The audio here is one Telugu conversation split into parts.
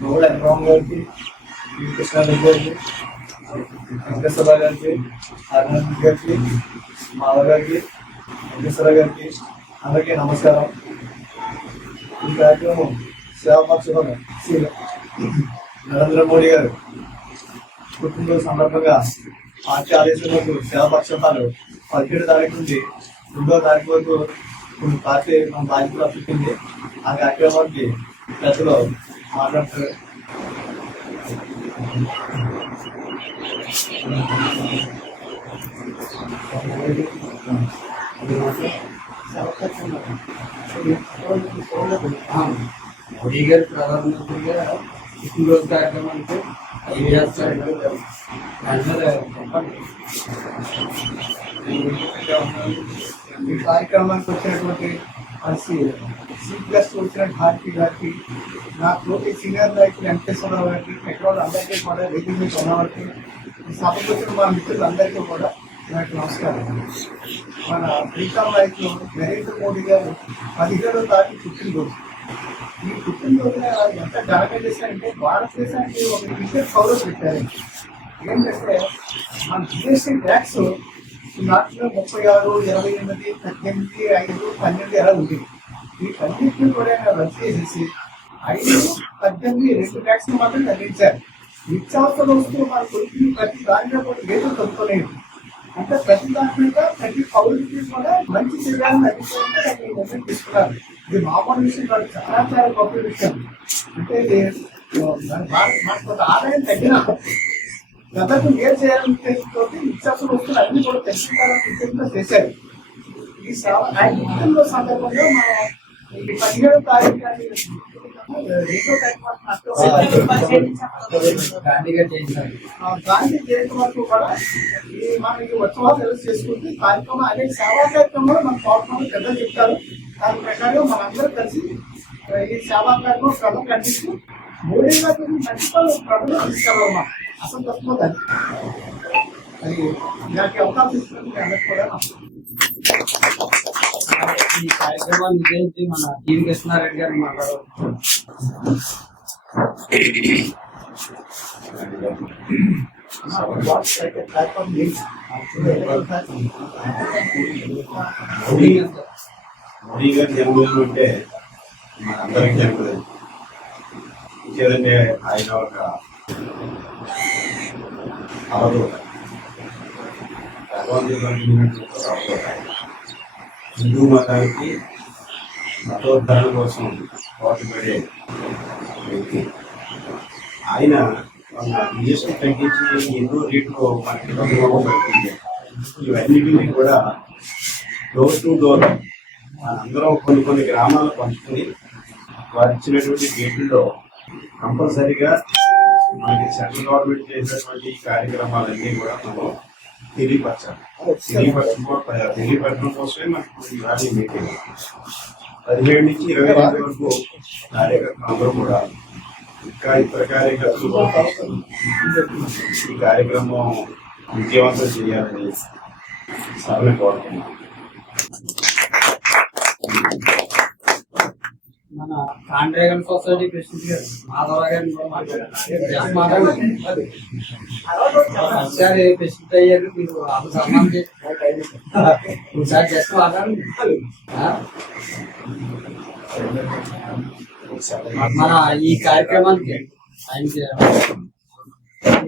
గౌడ అనుభవం గారికి వి. కృష్ణారెడ్డి గారికి వెంకటేశ్వర గారికి ఆనంద్ గారికి మాధవ్ గారికి వెంకటేశ్వర గారికి అందరికీ నమస్కారం ఈ కార్యక్రమం సేవాపక్షం శ్రీ నరేంద్ర మోడీ గారు పుట్టినరోజు సందర్భంగా పార్టీ ఆదేశాలకు సేవాపక్షపాలు పదిహేడు తారీఖు నుండి రెండో తారీఖు వరకు కొన్ని పార్టీ మన బాధ్యతలు అప్పచెప్పింది ఆ కార్యక్రమానికి పెద్దలు మాట్లాడుతారు మోడీ గారు ప్రధానమంత్రిగా పుట్టినరోజు కార్యక్రమానికి ఏం చేస్తారు అందరూ చెప్పండి ఈ కార్యక్రమానికి వచ్చినటువంటి కలిసి సి ప్లస్ వచ్చిన భారతి గారికి నా తోటి సీనియర్ నాయకులు వెంకటేశ్వరరావు గారికి పెట్రోల్ అందరికీ కూడా వేదిక మీద ఉన్నవారికి సభకు వచ్చిన మా మిత్రులందరికీ కూడా నాకు నమస్కారం. మన ప్రీతం నాయకులు నరేంద్ర మోడీ గారు పదిహేడో తారీఖు పుట్టినరోజు. ఈ పుట్టినరోజున ఎంత ఘనంగా చేశారంటే భారతదేశానికి ఒక క్రికెట్ పౌరులు పెట్టారు. ఏంటంటే మన జిఎస్టీ ట్యాక్స్ దాంట్లో ముప్పై ఆరు ఇరవై ఎనిమిది పద్దెనిమిది ఐదు పన్నెండు ఎలా ఉంది? వీటన్నిటిని కూడా రద్దు చేసేసి ఐదు పద్దెనిమిది రెండు ట్యాక్స్ మాత్రం తగ్గించారు నిత్యావసర వస్తువులు మన కొడుకుని ప్రతి దానిలో కూడా వేతలు తగ్గుతున్నాయి అంటే ప్రతి దాని మీద ప్రతి పౌరుడికి కూడా మంచి చేయాలని తగ్గించాలంటే నిర్ణయం తీసుకున్నారు. ఇది మామూలు విషయం కాదు చాలా చాలా గొప్ప విషయం. అంటే ఇది భారత ఆదాయం తగ్గిన గతకు ఏం చేయాలని ఉద్దేశంతో నిత్యావసర వస్తువులు అన్ని కూడా తెచ్చుకోవాలని ఉద్దేశంతో చేశారు. ఈ పుట్టినరోజు సందర్భంగా మనం పదిహేడు తారీఖు రెండో తారీఖు గాంధీ జయంతి వరకు కూడా ఈ మనం ఈ ఉత్సవాలు తెలుసు చేసుకుంటూ కార్యక్రమం అనేక సేవా కార్యక్రమంలో మన పౌర్ణమి పెద్దలు చెప్తారు. దాని ప్రకారం మనందరూ కలిసి ఈ సేవా కార్యక్రమం క్రమం ఖండిస్తూ మోడీ గారి మంచి పనులు ప్రజలు తీసుకెళ్ళాలమ్మా అసలు తక్కువ అది ఇలాంటి అవకాశం ఈ కార్యక్రమాన్ని ఉద్దేశించి మన జీవి కృష్ణారెడ్డి గారు మాట్లాడారు మోడీ గారి జన్మదినం అంటే మనందరికీ జన్మదినం ఆయన ఒక అవధూత. భగవంతుడు అవధూత హిందూ మతానికి మతోద్ధరణ కోసం పోటీపడే వ్యక్తి. ఆయన జిఎస్టీ తగ్గించి ఎన్నో రేట్లు మనకి పెట్టింది ఇవన్నిటిని కూడా డోర్ టు డోర్ అందరం కొన్ని కొన్ని గ్రామాలు పంచుకుని వారు ఇచ్చినటువంటి డేట్లలో కంపల్సరీగా మనకి సెంట్రల్ గవర్నమెంట్ చేసినటువంటి ఈ కార్యక్రమాలన్నీ కూడా మనం తెలియపరచాలి తెలియపరచడం తెలియపరచడం కోసమే మనకు ఇవాళ ఈ మీటింగ్ పదిహేడు నుంచి ఇరవై ఐదు వరకు కార్యకర్తలు అందరూ కూడా ఇంకా ఇతర కార్యకర్తలు కూడా ఈ కార్యక్రమం విజయవంతం చేయాలని సభను కోరుతున్నాను మన కాండ్రేగన్ సొసైటీ ప్రెసిడెంట్ గారు మాధవ గారిని మాట్లాడారు. ఒకసారి ప్రెసిడెంట్ అయ్యారు మీరు అది ఒకసారి జస్ట్ మాట్లాడండి. మన ఈ కార్యక్రమానికి ఆయన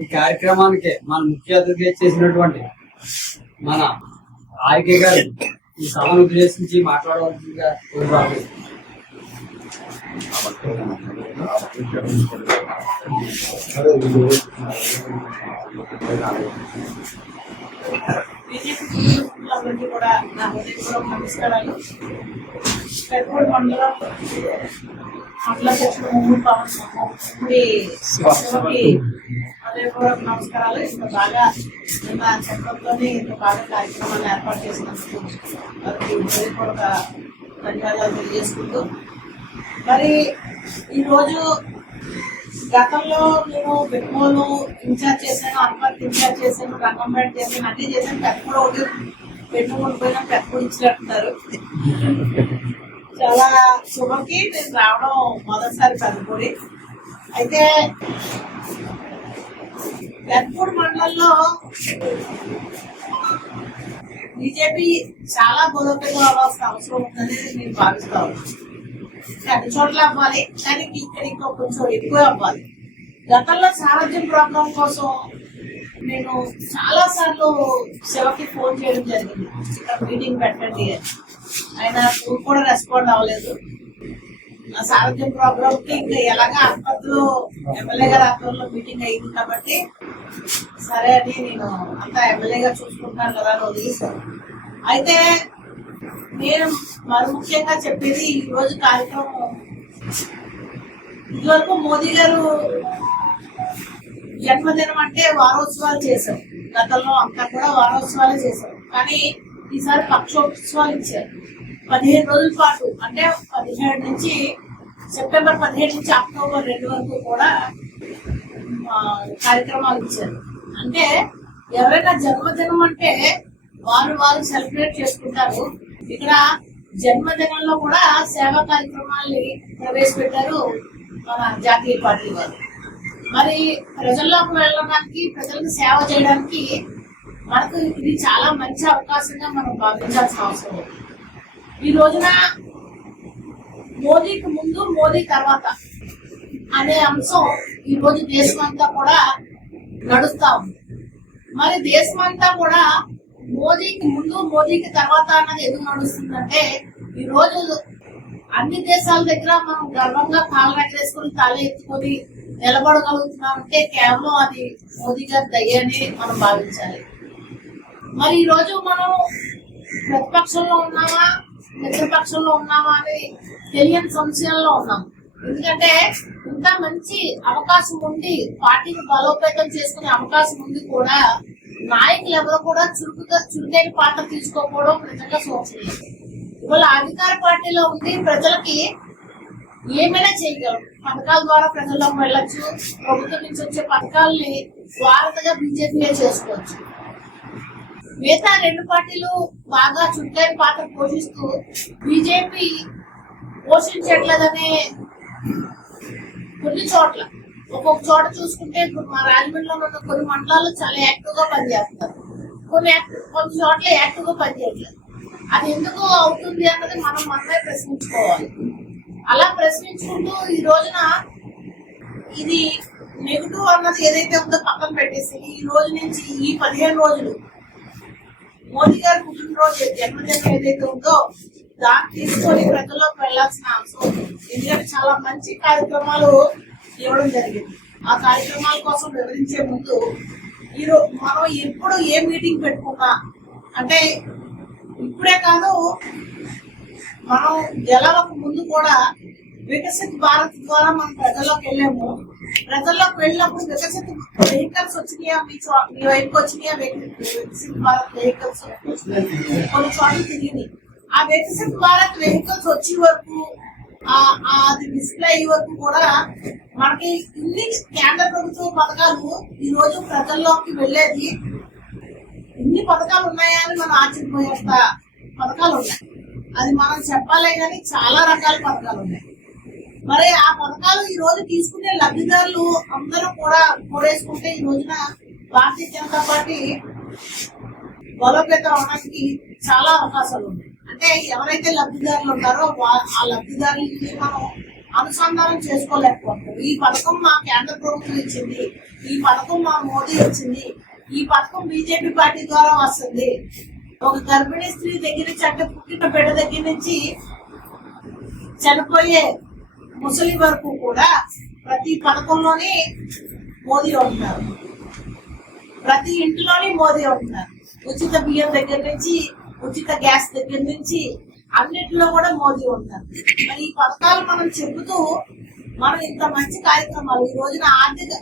ఈ కార్యక్రమానికి మన ముఖ్య అతిథిగా చేసినటువంటి మన ఆర్కే గారు ఈ సభను ఉద్దేశించి మాట్లాడవలసిందిగా కోరుకోవాలి అందరికీ కూడా నా హృదయపూర్వక నమస్కారాలు. పెద్దపూడి మండలం మండల సచివ పవన్ హృదయపూర్వక నమస్కారాలు ఇంత బాగా నిన్న చక్రంలోనే ఇంత బాగా కార్యక్రమాన్ని ఏర్పాటు చేసినందుకు వారికి హృదయపూర్వక ధన్యవాదాలు తెలియజేసుకుంటూ మరి ఈరోజు గతంలో నేను పెట్టుకోను ఇన్ఛార్జ్ చేశాను అనుమతి ఇన్ఛార్జ్ చేశాను రంగంపేట చేశాను అన్నీ చేశాను పెట్టుకోడు ఒకటి పెట్టుకుని పోయినా పెట్టుకోని ఇచ్చినట్టున్నారు. చాలా శుభకి నేను రావడం మొదటిసారి పెద్దపూడి. అయితే పెద్దపూడి మండలంలో బీజేపీ చాలా బలోపేతం అవ్వాల్సిన అవసరం ఉందని నేను భావిస్తా అన్ని చోట్ల అవ్వాలి. కానీ ఇక్కడ ఇంకా కొంచెం ఎక్కువ అవ్వాలి. గతంలో సారథ్యం ప్రాబ్లం కోసం నేను చాలా సార్లు శివకి ఫోన్ చేయడం జరిగింది. ఇక్కడ మీటింగ్ పెట్టండి అని. ఆయన కూడా రెస్పాండ్ అవ్వలేదు. నా సారథ్యం ప్రోగ్రామ్కి ఇంకా ఎలాగా ఆసుపత్రిలో ఎమ్మెల్యే గారి ఆధ్వర్యంలో మీటింగ్ అయింది కాబట్టి సరే అని నేను అంతా ఎమ్మెల్యే గారు చూసుకుంటున్నాను కదా అని వదిలేశాను. అయితే నేను మరి ముఖ్యంగా చెప్పేది ఈ రోజు కార్యక్రమం. ఇదివరకు మోదీ గారు జన్మదినం అంటే వారోత్సవాలు చేశారు. గతంలో అంతా కూడా వారోత్సవాలే చేశారు. కానీ ఈసారి పక్షోత్సవాలు ఇచ్చారు. పదిహేను రోజుల పాటు అంటే పదిహేడు నుంచి సెప్టెంబర్ పదిహేడు నుంచి అక్టోబర్ రెండు వరకు కూడా కార్యక్రమాలు ఇచ్చారు. అంటే ఎవరైనా జన్మదినం అంటే వారు వారు సెలబ్రేట్ చేసుకుంటారు. ఇక్కడ జన్మదినంలో కూడా సేవా కార్యక్రమాల్ని ప్రవేశపెట్టారు మన జాతీయ పార్టీ వారు. మరి ప్రజల్లోకి వెళ్ళడానికి ప్రజలకు సేవ చేయడానికి మనకు ఇది చాలా మంచి అవకాశంగా మనం భావించాల్సిన అవసరం ఉంది. ఈ రోజున మోదీకి ముందు మోదీ తర్వాత అనే అంశం ఈ రోజు దేశమంతా కూడా నడుస్తా ఉంది. మరి దేశమంతా కూడా మోదీకి ముందు మోదీకి తర్వాత అన్నది ఎందుకు నడుస్తుందంటే ఈ రోజు అన్ని దేశాల దగ్గర మనం గర్వంగా కాళ్ళు రెక్కలేసుకుని తల ఎత్తుకొని నిలబడగలుగుతున్నామంటే కేవలం అది మోదీ గారి దయ్యని మనం భావించాలి. మరి ఈ రోజు మనం ప్రతిపక్షంలో ఉన్నామా మిత్రపక్షంలో ఉన్నామా అని తెలియని సంశయంలో ఉన్నాం. ఎందుకంటే ఇంకా మంచి అవకాశం ఉండి పార్టీని బలోపేతం చేసుకునే అవకాశం ఉంది కూడా నాయకులు ఎవరు కూడా చురుకుగా చురుకైన పాత్ర తీసుకోకపోవడం నిజంగా శోచనీయం ఇవాళ అధికార పార్టీలో ఉండి ప్రజలకి ఏమైనా చేయగలరు? పథకాల ద్వారా ప్రజల్లోకి వెళ్ళొచ్చు ప్రభుత్వం నుంచి వచ్చే పథకాలని వారతగా బీజేపీ చేసుకోవచ్చు. మిగతా రెండు పార్టీలు బాగా చురుకైన పాత్ర పోషిస్తూ బీజేపీ పోషించట్లేదనే కొన్ని చోట్ల. ఒక్కొక్క చోట చూసుకుంటే ఇప్పుడు మా రాజమండ్రిలో ఉన్న కొన్ని మండలాలు చాలా యాక్టివ్గా పనిచేస్తారు కొన్ని కొన్ని చోట్ల యాక్టివ్గా పనిచేయట్లేదు. అది ఎందుకు అవుతుంది అన్నది మనం మనమే ప్రశ్నించుకోవాలి. అలా ప్రశ్నించుకుంటూ ఈ రోజున ఇది నెగిటివ్ అన్నది ఏదైతే ఉందో పక్కన పెట్టేసి ఈ రోజు నుంచి ఈ పదిహేను రోజులు మోదీ గారి పుట్టినరోజు జన్మదినం ఏదైతే ఉందో దాన్ని తీసుకొని ప్రజల్లోకి వెళ్ళాల్సిన అవసరం ఎందుకంటే చాలా మంచి కార్యక్రమాలు ఇవ్వడం జరిగింది. ఆ కార్యక్రమాల కోసం వివరించే ముందు ఈరోజు మనం ఎప్పుడు ఏ మీటింగ్ పెట్టుకున్నా అంటే ఇప్పుడే కాదు మనం గెలవక ముందు కూడా వికసిత్ భారత్ ద్వారా మనం ప్రజల్లోకి వెళ్ళాము. ప్రజల్లోకి వెళ్ళినప్పుడు వికసిత్ వెహికల్స్ వచ్చినాయా? మీ చో మీ వైపుకి వచ్చినాయా? వికసిత్ భారత్ వెహికల్స్ కొన్ని చోట్ల తిరిగినాయి. ఆ వికసిత్ భారత్ వెహికల్స్ వచ్చే వరకు అది డిస్ప్లే అయ్యే వరకు కూడా మనకి ఇన్ని కేంద్ర ప్రభుత్వ పథకాలు ఈ రోజు ప్రజల్లోకి వెళ్ళేది. ఇన్ని పథకాలు ఉన్నాయా అని మనం ఆశ్చర్యపోయేంత పథకాలు ఉన్నాయి. అది మనం చెప్పాలే కానీ చాలా రకాల పథకాలు ఉన్నాయి. మరి ఆ పథకాలు ఈ రోజు తీసుకునే లబ్ధిదారులు అందరూ కూడా కూడేసుకుంటే ఈ రోజున భారతీయ జనతా పార్టీ బలోపేతం అవడానికి చాలా అవకాశాలు ఉన్నాయి. అంటే ఎవరైతే లబ్ధిదారులు ఉంటారో ఆ లబ్ధిదారులని మనం అనుసంధానం చేసుకోలేకపోతున్నాం. ఈ పథకం మా కేంద్ర ప్రభుత్వం ఇచ్చింది ఈ పథకం మా మోదీ ఇచ్చింది ఈ పథకం బీజేపీ పార్టీ ద్వారా వస్తుంది. ఒక గర్భిణీ స్త్రీ దగ్గర నుంచి పుట్టిన బిడ్డ దగ్గర నుంచి చనిపోయే ముసలి వరకు కూడా ప్రతి పథకంలోని మోదీ ఉంటున్నారు. ప్రతి ఇంటిలోని మోదీ ఉంటున్నారు. ఉచిత బియ్యం దగ్గర నుంచి ఉచిత గ్యాస్ దగ్గర నుంచి అన్నిటిలో కూడా మోదీ ఉంటారు. మరి ఈ పథకాలు మనం చెబుతూ మనం ఇంత మంచి కార్యక్రమాలు ఈ రోజున ఆర్థిక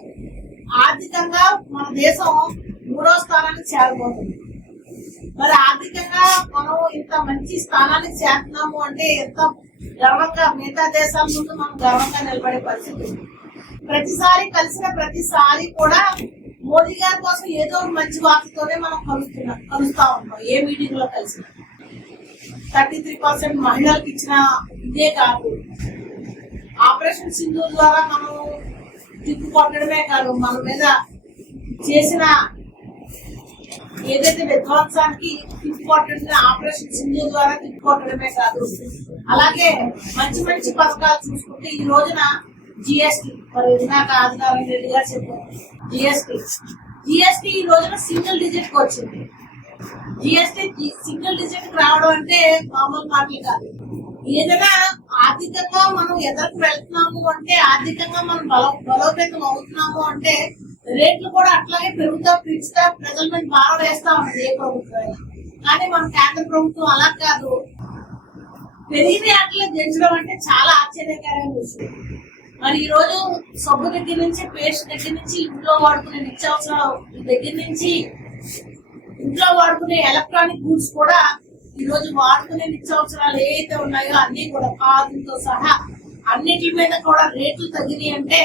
ఆర్థికంగా మన దేశం మూడో స్థానానికి చేరబోతుంది. మరి ఆర్థికంగా మనం ఇంత మంచి స్థానానికి చేరుతున్నాము అంటే ఎంత గర్వంగా మిగతా దేశాల ముందు మనం గర్వంగా నిలబడే పరిస్థితి ప్రతిసారి కలిసిన ప్రతిసారి కూడా మోదీ గారి కోసం ఏదో ఒక మంచి వార్తతోనే మనం కలుస్తున్నాం కలుస్తా ఉంటాం ఏ మీటింగ్లో కలిసి థర్టీ త్రీ పర్సెంట్ మహిళలకు ఇచ్చిన ఇదే కాదు. ఆపరేషన్ సింధు ద్వారా మనం తిప్పు కొట్టడమే కాదు మన మీద చేసిన ఏదైతే విధ్వంసానికి తిప్పుకొట్టడం ఆపరేషన్ సింధు ద్వారా తిప్పుకొట్టడమే కాదు. అలాగే మంచి మంచి పథకాలు చూసుకుంటే ఈ రోజున జిఎస్టి మరి ఇందాక ఆదినారాయణ రెడ్డి గారు చెప్పారు. జిఎస్టి జిఎస్టి ఈ రోజున సింగిల్ డిజిట్కి వచ్చింది. జిఎస్టి సింగిల్ డిజిట్కి రావడం అంటే మామూలు మాటలు కాదు. ఏదైనా ఆర్థికంగా మనం ఎదరికి వెళ్తున్నాము అంటే ఆర్థికంగా మనం బల బలోపేతం అవుతున్నాము అంటే రేట్లు కూడా అట్లాగే పెరుగుతా పెంచుతా ప్రజల మీద బాగా వేస్తా ఉంది ఏ ప్రభుత్వం అయినా. కానీ మన కేంద్ర ప్రభుత్వం అలా కాదు. పెరిగిన అట్లా పెంచడం అంటే చాలా ఆశ్చర్యకరమైన విషయం. మరి ఈ రోజు సబ్బు దగ్గర నుంచి పేస్ట్ దగ్గర నుంచి ఇంట్లో వాడుకునే నిత్యావసర దగ్గర నుంచి ఇంట్లో వాడుకునే ఎలక్ట్రానిక్ గూడ్స్ కూడా ఈ రోజు వాడుకునే నిత్యావసరాలు ఏవైతే ఉన్నాయో అన్ని కూడా పాదంతో సహా అన్నిటి మీద కూడా రేట్లు తగ్గినాయి అంటే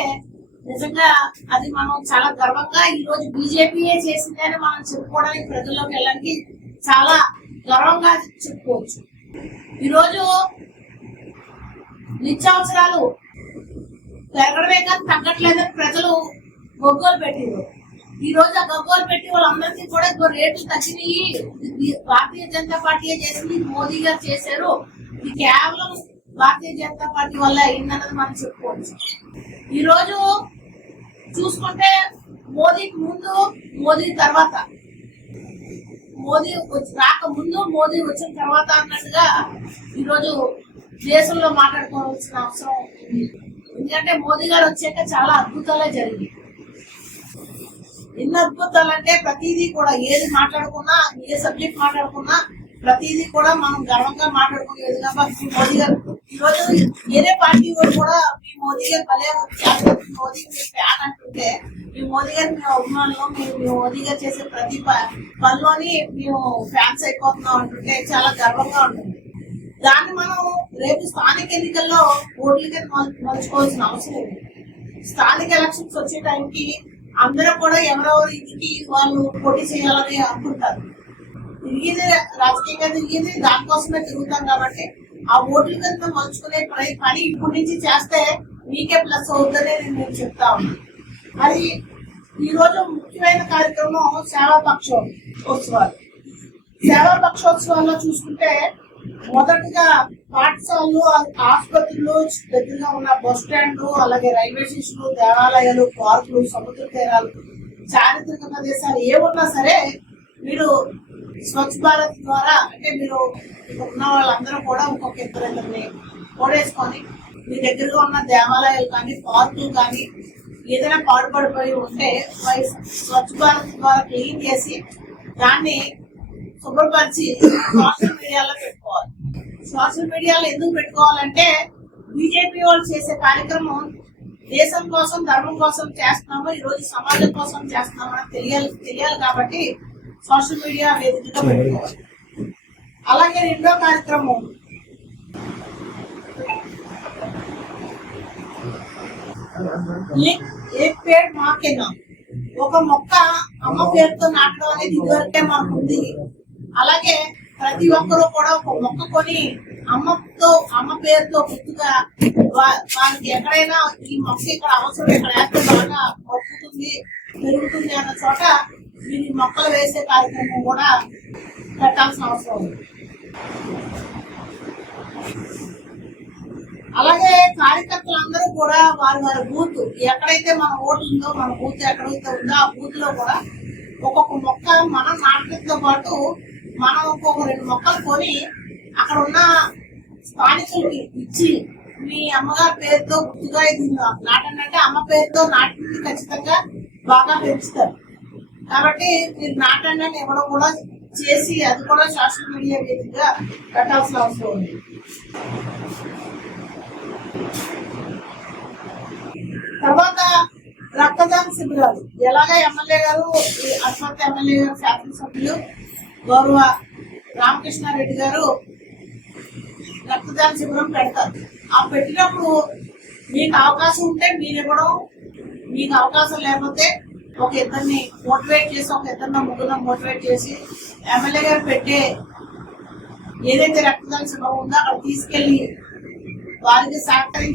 నిజంగా అది మనం చాలా గర్వంగా ఈ రోజు బీజేపీయే చేసింది అని మనం చెప్పుకోవడానికి ప్రజల్లోకి వెళ్ళడానికి చాలా గర్వంగా చెప్పుకోవచ్చు. ఈరోజు నిత్యావసరాలు పెరగడమే కానీ తగ్గట్లేదని ప్రజలు గొగ్గోలు పెట్టిండ్రు ఈ రోజు ఆ గొగ్గోలు పెట్టి వాళ్ళందరికీ కూడా రేట్లు తగ్గినాయి. భారతీయ జనతా పార్టీ చేసింది మోదీ గారు చేశారు. ఇది కేవలం భారతీయ జనతా పార్టీ వల్ల అయిందన్నది మనం చెప్పుకోవచ్చు. ఈ రోజు చూసుకుంటే మోదీకి ముందు మోదీ తర్వాత. మోదీ రాక ముందు మోదీ వచ్చిన తర్వాత అన్నట్టుగా ఈరోజు దేశంలో మాట్లాడుకోవాల్సిన అవసరం ఉంది. ఎందుకంటే మోదీ గారు వచ్చాక చాలా అద్భుతాలే జరిగింది ఎన్ని అద్భుతాలు అంటే ప్రతిదీ కూడా ఏది మాట్లాడుకున్నా ఏ సబ్జెక్ట్ మాట్లాడుకున్నా ప్రతిదీ కూడా మనం గర్వంగా మాట్లాడుకునేది కాబట్టి మోదీ గారు. ఈరోజు వేరే పార్టీ వాళ్ళు కూడా మీ మోదీ గారు భలే మోదీ మీ ఫ్యాన్ అంటుంటే మీ మోదీ గారు మీ అభిమానులు మీరు మీ మోదీ గారు చేసే ప్రతి పనిలోని మేము ఫ్యాన్స్ అయిపోతున్నాం అంటుంటే చాలా గర్వంగా ఉంటుంది. రేపు స్థానిక ఎన్నికల్లో ఓట్లుగా మలుచుకోవాల్సిన అవసరం ఉంది స్థానిక ఎలక్షన్స్ వచ్చే టైంకి అందరూ కూడా ఎవరెవరి ఇంటికి వాళ్ళు పోటీ చేయాలని అనుకుంటారు. తిరిగింది రాజకీయంగా తిరిగింది దానికోసమే తిరుగుతాం కాబట్టి ఆ ఓట్లు కింద మలుచుకునే పని ఇప్పటి నుంచి చేస్తే మీకే ప్లస్ అవుతుందని నేను చెప్తా మరి ఈ రోజు ముఖ్యమైన కార్యక్రమం సేవా పక్షోత్సవాలు. సేవా పక్షోత్సవాల్లో చూసుకుంటే మొదటగా పాఠశాలలు ఆసుపత్రులు దగ్గరగా ఉన్న బస్ స్టాండ్లు అలాగే రైల్వే స్టేషన్లు దేవాలయాలు పార్కులు సముద్ర తీరాలు చారిత్రక ప్రదేశాలు ఏమున్నా సరే మీరు స్వచ్ఛ భారత్ ద్వారా అంటే మీరు ఉన్న వాళ్ళందరూ కూడా ఒక్కొక్క ఇద్దరిద్దరిని ఓడేసుకొని మీ దగ్గరగా ఉన్న దేవాలయాలు కానీ పార్కులు కానీ ఏదైనా పాడుపడిపోయి ఉంటే స్వచ్ఛ భారత్ ద్వారా క్లీన్ చేసి దాన్ని శుభ్రపరిచి సోషల్ మీడియాలో పెట్టుకోవాలి. సోషల్ మీడియాలో ఎందుకు పెట్టుకోవాలంటే బీజేపీ వాళ్ళు చేసే కార్యక్రమం దేశం కోసం ధర్మం కోసం చేస్తున్నాము ఈ రోజు సమాజం కోసం చేస్తున్నాము అని తెలియాలి తెలియాలి కాబట్టి సోషల్ మీడియా వేదికగా పెట్టుకోవాలి. అలాగే రెండో కార్యక్రమం. మాకేనా? ఒక మొక్క అమ్మ పేరుతో నాటడం అనేది ఇదివరకే మనకు ఉంది అలాగే ప్రతి ఒక్కరూ కూడా ఒక మొక్క కొని అమ్మతో అమ్మ పేరుతో గుర్తుగా వారికి ఎక్కడైనా ఈ మొక్క ఇక్కడ అవసరం ఇక్కడ వేస్తే బాగా మొక్కుతుంది పెరుగుతుంది అన్న చోట మీరు ఈ మొక్కలు వేసే కార్యక్రమం కూడా పెట్టాల్సిన అవసరం ఉంది. అలాగే కార్యకర్తలందరూ కూడా వారి వారి బూత్ ఎక్కడైతే మన ఓటు ఉందో మన బూత్ ఎక్కడైతే ఉందో ఆ బూత్లో కూడా ఒక్కొక్క మొక్క మనం నాటకంతో పాటు మనం ఒక్కొక్క రెండు మొక్కలు కొని అక్కడ ఉన్న స్థానికులకి ఇచ్చి మీ అమ్మగారి పేరుతో గుర్తుగా ఇది నాటండి అంటే అమ్మ పేరుతో నాటింది ఖచ్చితంగా బాగా పెంచుతారు. కాబట్టి మీరు నాటండి అని ఎవరో కూడా చేసి అది కూడా సోషల్ మీడియా వేదికగా పెట్టాల్సిన అవసరం ఉంది. తర్వాత రక్తదాన శిబిరాలు. ఎలాగ ఎమ్మెల్యే గారు అశ్వత్ ఎమ్మెల్యే గారు శాసనసభ్యులు గౌరవ రామకృష్ణారెడ్డి గారు రక్తదాన శిబిరం పెడతారు. ఆ పెట్టినప్పుడు మీకు అవకాశం ఉంటే మీరు ఇవ్వడం మీకు అవకాశం లేకపోతే ఒక ఇద్దరిని మోటివేట్ చేసి ఒక ఇద్దరిని ముగ్గురు మోటివేట్ చేసి ఎమ్మెల్యే గారు పెట్టే ఏదైతే రక్తదాన శిబిరం ఉందో అక్కడ తీసుకెళ్ళి వారికి సహకరించి